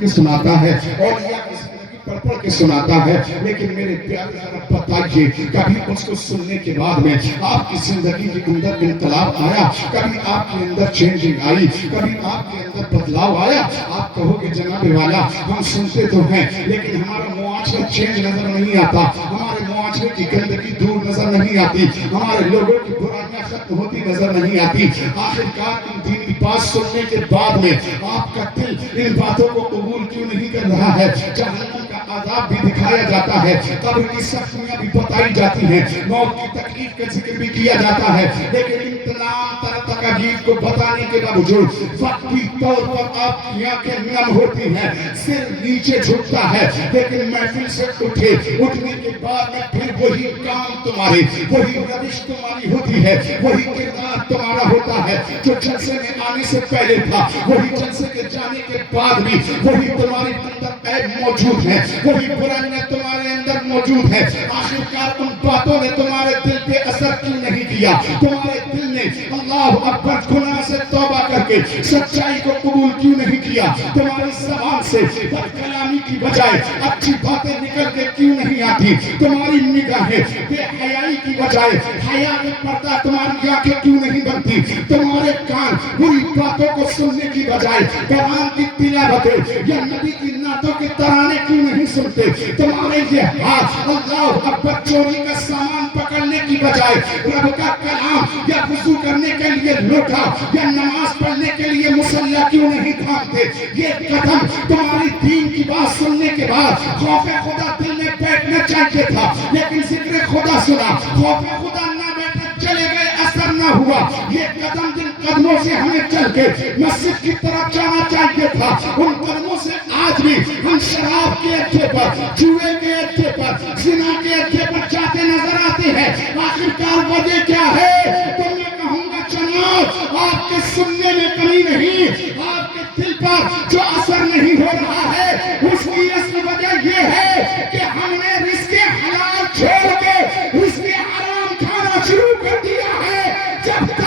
کے سناتا ہے اور پڑھ کے سناتا ہے، لیکن میرے پیارے ذرا بتائیے کبھی اس کو سننے کے بعد میں آپ کی زندگی کے اندر انقلاب آیا؟ کبھی آپ کے اندر چینجنگ آئی؟ کبھی آپ کے اندر بدلاؤ آیا؟ آپ کہو گے جناب والا ہم سنتے تو ہیں لیکن ہمارا معاشرہ چینج نظر نہیں آتا، ہمارے معاشرے کی گندگی دور نظر نہیں آتی، ہمارے لوگوں کی برائیاں ختم ہوتی نظر نہیں آتی۔ آخرکار ان دین کی بات سننے کے بعد میں آپ کا دل ان باتوں کو قبول کیوں نہیں کر رہا ہے؟ جہنم کا عذاب بھی دکھایا جاتا ہے، قبر کی سختیاں بھی بتائی جاتی ہیں، موت کی تکلیف کا ذکر بھی کیا جاتا ہے، لیکن ان تمام تکالیف کو بتانے کے باوجود وقتی طور پر آپ کی آنکھیں نم ہوتی ہیں، سر نیچے جھکتا ہے، لیکن محفل سے اٹھنے کے بعد میں پھر وہی کام تمہارے، وہی روش تمہاری ہوتی ہے، وہی کردار تمہارا ہوتا ہے جو جلسے میں آنے سے پہلے تھا، وہی جلسے کے جانے کے بعد بھی وہی تمہارے اندر عیب موجود ہے، وہی برائیاں تمہارے اندر موجود ہے۔ آخرکار ان باتوں نے تمہارے دل پہ اثر کیوں نہیں کیا؟ تمہارے دل نے اللہ اکبر گناہ سے توبہ کر کے سچائی کو قبول کیوں نہیں کیا؟ تمہاری زبان سے بد کلامی کی بجائے اچھی باتیں نکل کے کیوں نہیں آتی؟ تمہاری نگاہیں بے حیائی کی بجائے حیا میں پردہ تمہاری آنکھیں کیوں نہیں بنتی؟ تمہارے کان بری باتوں کو سننے کی بجائے قرآن کی تلاوتیں یا نبی کی نعتوں کے ترانے کیوں نہیں سنتے؟ تمہارے یہ ہاتھ اللہ اکبر چوری کا سامان پکڑنے کی بجائے رب کا کلام یا وضو کرنے کے لیے لوٹا یا نماز پڑھنے کے لیے مصلی کیوں نہیں تھامتے؟ یہ قدم تمہاری دین کی بات سننے کے بعد خوف خدا دل میں بیٹھنا چاہیے تھا، لیکن ذکر خدا سنا، خوف خدا نہ بیٹھا، چلے گئے، اثر نہ ہوا۔ یہ قدم جن قدموں سے ہمیں چل کے مسجد کی طرف جانا چاہیے تھا، ان قدموں سے آج بھی ہم شراب کے اڈے پر، جوئے کے اڈے پر، زنا کے اڈے پر جاتے نظر آتے ہیں۔ آخرکار وجہ کیا ہے؟ تو میں کہوں گا جناب آپ کے سننے میں کمی نہیں، آپ کے دل پر جو اثر نہیں ہو رہا ہے اس کی اصل وجہ یہ ہے کہ ہم نے رزق حلال چھوڑ کے رزق حرام کھانا شروع کر دیا ہے۔ جب تک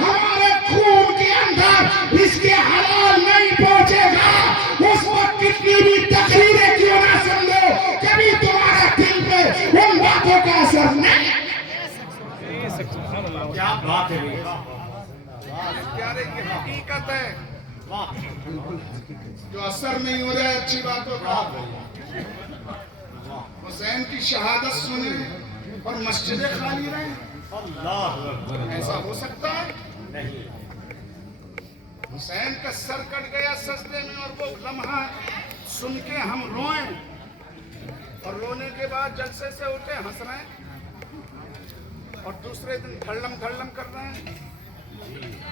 ہمارے خون کے اندر رزق حلال نہیں پہنچے گا، اس وقت کتنی بھی تقریریں کیوں نہ سمجھو، کبھی تمہارا دل پہ ان باتوں کا اثر نہیں۔ کیا بات ہے، پیارے کی حقیقت ہے، جو اثر نہیں ہو رہا ہے اچھی باتوں کا۔ حسین کی شہادت سنیں اور مسجدیں خالی رہیں، ایسا ہو سکتا ہے؟ نہیں۔ حسین کا سر کٹ گیا سجدے میں اور وہ لمحہ سن کے ہم روئیں اور رونے کے بعد جلسے سے اٹھے ہنس رہے ہیں اور دوسرے دن دھڑلم دھڑلم کر رہے ہیں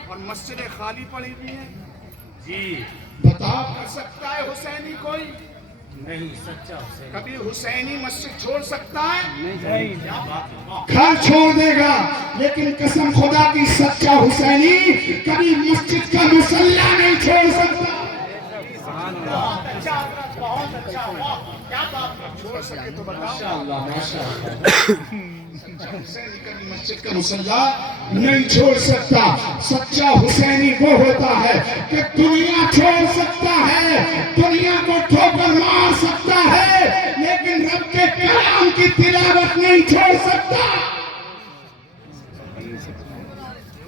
اور مسجدیں خالی پڑی ہوئی ہیں۔ جی بتاؤ کر سکتا ہے حسینی کوئی؟ نہیں، سچا حسین کبھی حسینی مسجد چھوڑ سکتا ہے؟ نہیں۔ کیا بات ہے، گھر چھوڑ دے گا لیکن قسم خدا کی سچا حسینی کبھی مسجد کا مصلی نہیں چھوڑ سکتا۔ بہت اچھا حضرت، بہت اچھا، کیا بات ہے، چھوڑ سکے تو بتاؤ۔ ماشاءاللہ ماشاءاللہ۔ سچا حسینی کبھی مسجد کا مصلی نہیں چھوڑ سکتا۔ سچا حسینی وہ ہوتا ہے کہ دنیا چھوڑ سکتا ہے، دنیا کو ٹھوکر مار سکتا ہے، لیکن رب کے کلام کی تلاوت نہیں چھوڑ سکتا۔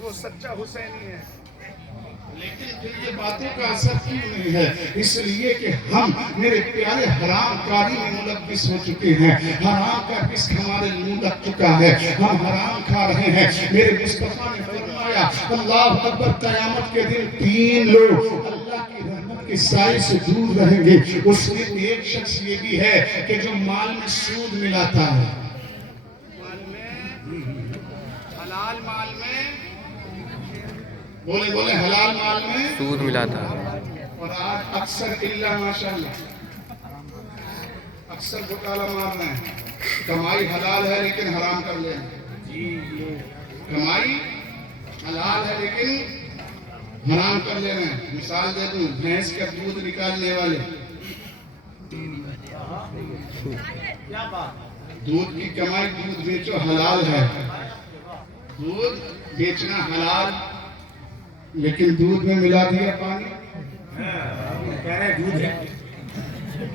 وہ سچا حسینی ہے۔ لیکن پھر یہ باتوں کا اثر کیوں نہیں ہے؟ اس لیے کہ ہم میرے پیارے حرام کاری میں ملوث ہو چکے ہیں، حرام کا رزق ہمارے منہ لگ چکا ہے، ہم حرام کھا رہے ہیں۔ میرے مصطفیٰ نے فرمایا اللہ اکبر، قیامت کے دن 3 لوگ اللہ کی رحمت کے سائے سے دور رہیں گے۔ اس میں ایک شخص یہ بھی ہے کہ جو مال میں سود ملاتا ہے، مال میں، حلال مال میں، بولے بولے حلال مال میں سود ملاتا ہے۔ اور آج اکثر اللہ ماشاءاللہ اکثر گھوٹالا مار رہے ہیں۔ کمائی حلال ہے لیکن حرام کر لیں، کمائی حلال ہے لیکن حرام کر لے رہے ہیں۔ مثال دے دوں، بھینس کا دودھ نکالنے والے، کیا بات، دودھ کی کمائی، دودھ بیچو حلال ہے، دودھ بیچنا حلال، لیکن دودھ میں ملا دیا پانی، کہہ رہے دودھ ہے،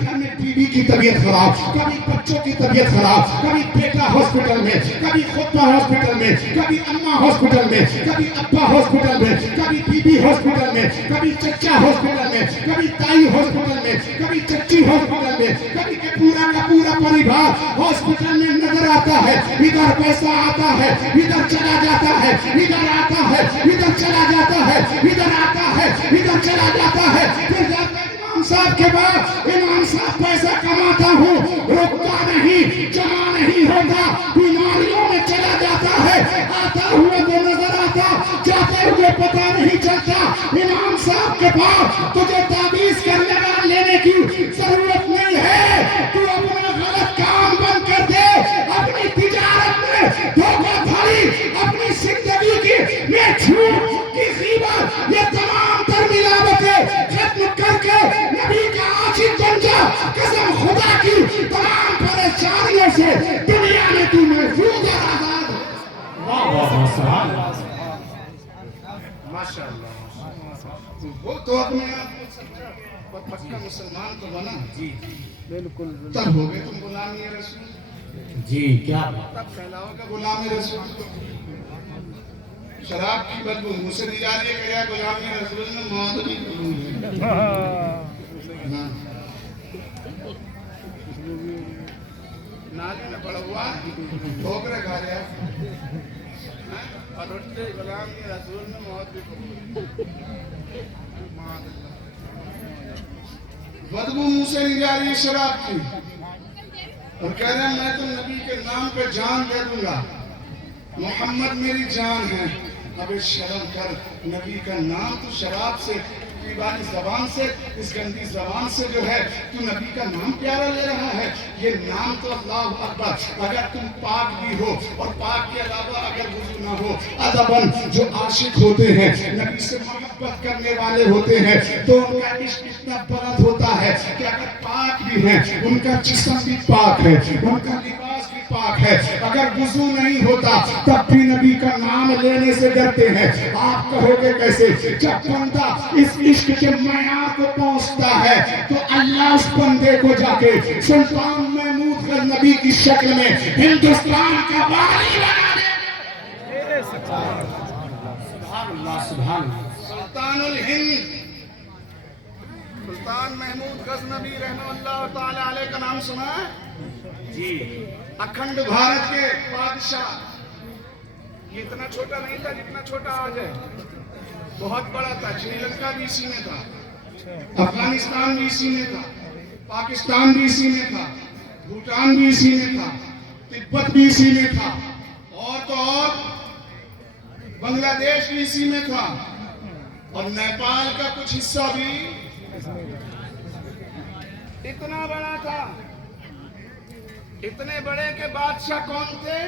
گھر میں بیوی کی طبیعت خراب, کبھی بچوں کی طبیعت خراب, کبھی بیٹا ہاسپٹل میں, کبھی خودہ ہاسپٹل میں, کبھی اماں ہاسپٹل میں, کبھی ابا ہاسپٹل میں, کبھی بیوی ہاسپٹل میں, کبھی چچا ہاسپٹل میں, کبھی تائی ہاسپٹل میں, کبھی چچی ہاسپٹل میں, کبھی کہ پورا کا پورا پریوار ہاسپٹل میں نظر آتا ہے. ادھر پیسہ آتا ہے, ادھر چلا جاتا ہے, ادھر آتا ہے, ادھر چلا جاتا ہے, ادھر آتا ہے, ادھر چلا جاتا ہے. پھر جاتا ہے امام صاحب کے بعد, امام صاحب پیسہ کماتا ہوں, رکتا نہیں, جمع نہیں ہوتا, بیماریوں میں چلا جاتا ہے, آتا ہوا جو نظر آتا, جاتے ہوئے پتہ نہیں چلتا. امام صاحب کے بعد تجھے تعویذ کرنے والا لینے کی ضرورت نہیں ہے. تو اپنا غلط کام بند کر دے, اپنی تجارت میں دھوکہ دھڑی, اپنی زندگی کی میں جھوٹ کی غیبت, یہ تمام تر ملاوٹیں ختم کر کے نبی کا عاشق بن جا. قسم خدا کی تمام پریشانیوں سے دنیا میں تو محفوظ اور آزاد ہے. ماشاءاللہ. وہ تو اپنے آپ کو سچا پکا مسلمان تو بنا, بالکل تب ہو گئے تم غلامی رسول. جی کیا تب کہلاؤ کا غلام رسول. شراب کی بدبو منہ سے نہیں جا رہی ہے, کہ غلام رسول نے موت بھی قبول ہے. نالی میں پڑا ہوا ٹھوکرے کھا رہا اور اٹھتے غلام رسول نے موت بھی قبول. بدبو منہ سے نہیں جا رہی ہے شراب کی, اور کہہ رہے ہیں میں تو نبی کے نام پہ جان دے دوں گا, محمد میری جان ہے. اب شرم کر, نبی کا نام تو شراب سے, دیوانی زبان سے, اس گندی زبان سے جو ہے تو نبی کا نام پیارا لے رہا ہے. یہ نام تو اللہ اکبر. اگر تم پاک بھی ہو اور پاک کے علاوہ اگر وضو نہ ہو, ادباً جو عاشق ہوتے ہیں, نبی سے محبت کرنے والے ہوتے ہیں, تو ان کا عشق اتنا بلند ہوتا ہے کہ اگر پاک بھی ہیں, ان کا جسم بھی پاک ہے, ان کا لباس بھی پاک ہے, اگر وضو نہیں ہوتا تب بھی نبی کا نام لینے سے ڈرتے ہیں. آپ کہو گے کیسے؟ جب بندہ اس عشق کے معیار کو پہنچتا ہے تو اللہ اس بندے کو جا کے سلطان محمود غزنوی کی شکل میں ہندوستان کا والی بنا دے. سبحان اللہ, سبحان اللہ. سلطان الہند سلطان محمود غزنوی رحمہ اللہ تعالی علیہ کا نام سنا ہے جی. اکھنڈ بھارت کے بادشاہ. یہ اتنا چھوٹا نہیں تھا جتنا چھوٹا آج ہے, بہت بڑا تھا. شری لنکا بھی اسی میں تھا, افغانستان بھی اسی میں تھا, پاکستان بھی اسی میں تھا, بھوٹان بھی اسی میں تھا, تبت بھی اسی میں تھا, اور تو اور بنگلہ دیش بھی اسی میں تھا, اور نیپال کا کچھ حصہ بھی. اتنا بڑا تھا. اتنے بڑے کے بادشاہ کون تھے؟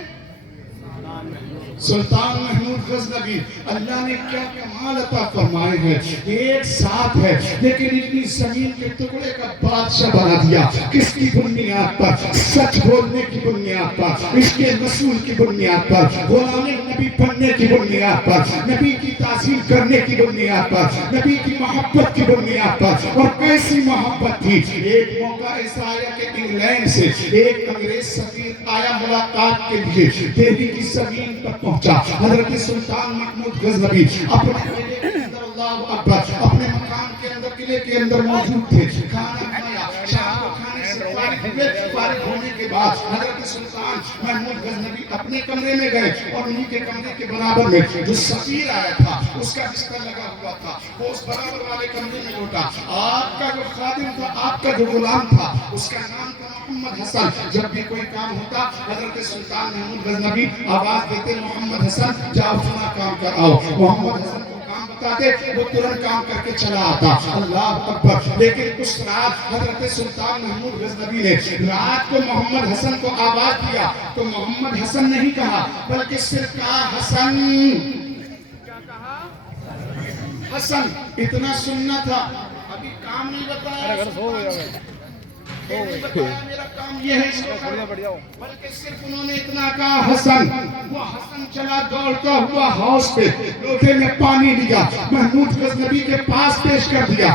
سلطان محمود غزنوی. اللہ نے کیا کمال عطا فرمائے ہیں, ایک ساتھ ہے لیکن اتنی زمین کے ٹکڑے کا بادشاہ بنا دیا. کس کی بنیاد پر؟ سچ بولنے کی بنیاد پر, عشق رسول کی بنیاد پر, غلام نبی بننے کی بنیاد پر, نبی کی تعظیم کرنے کی بنیاد پر, نبی کی محبت کی بنیاد پر. اور کیسی محبت تھی. ایک موقع ایسا آیا کہ انگلینڈ سے ایک انگریز سفیر آیا ملاقات کے لیے, دہلی کی زمین پر پہنچا. حضرت سلطان محمود غزنوی اپنے قلعے کے اندر, اللہ اکبر, اپنے مقام کے اندر, قلعے کے اندر موجود تھے. کھانا کھایا, شام کو کھانے سے فارغ ہونے کے بعد حضرت سلطان محمود غزنوی اپنے کمرے میں گئے, اور انہی کے کمرے کے برابر میں جو سفیر آیا تھا اس کا بستر لگا ہوا تھا, وہ اس برابر والے کمرے میں لوٹا. آپ کا جو خادم تھا, آپ کا جو غلام تھا, اس کا نام تھا محمد حسن. جب بھی کوئی کام ہوتا حضرت سلطان محمود غزنوی آواز دیتے, محمد حسن جاؤ فلاں کام کر آؤ. محمد حسن کو کام بتاتے, وہ ترنت کام کر کے چلا آتا. اللہ اکبر. لیکن اس رات حضرت سلطان محمود غزنوی نے رات کو محمد حسن کو آواز دیا تو محمد حسن نہیں کہا, بلکہ صرف کہا حسن. کیا کہا؟ حسن. اتنا سننا تھا, ابھی کام نہیں بتایا, بتایا میرا کام یہ ہے, بلکہ صرف انہوں نے اتنا کہا حسن. وہ حسن چلا دوڑتا ہوا ہاؤس پہ, لوٹے میں پانی لیا, محمود غزنوی کے پاس پیش کر دیا.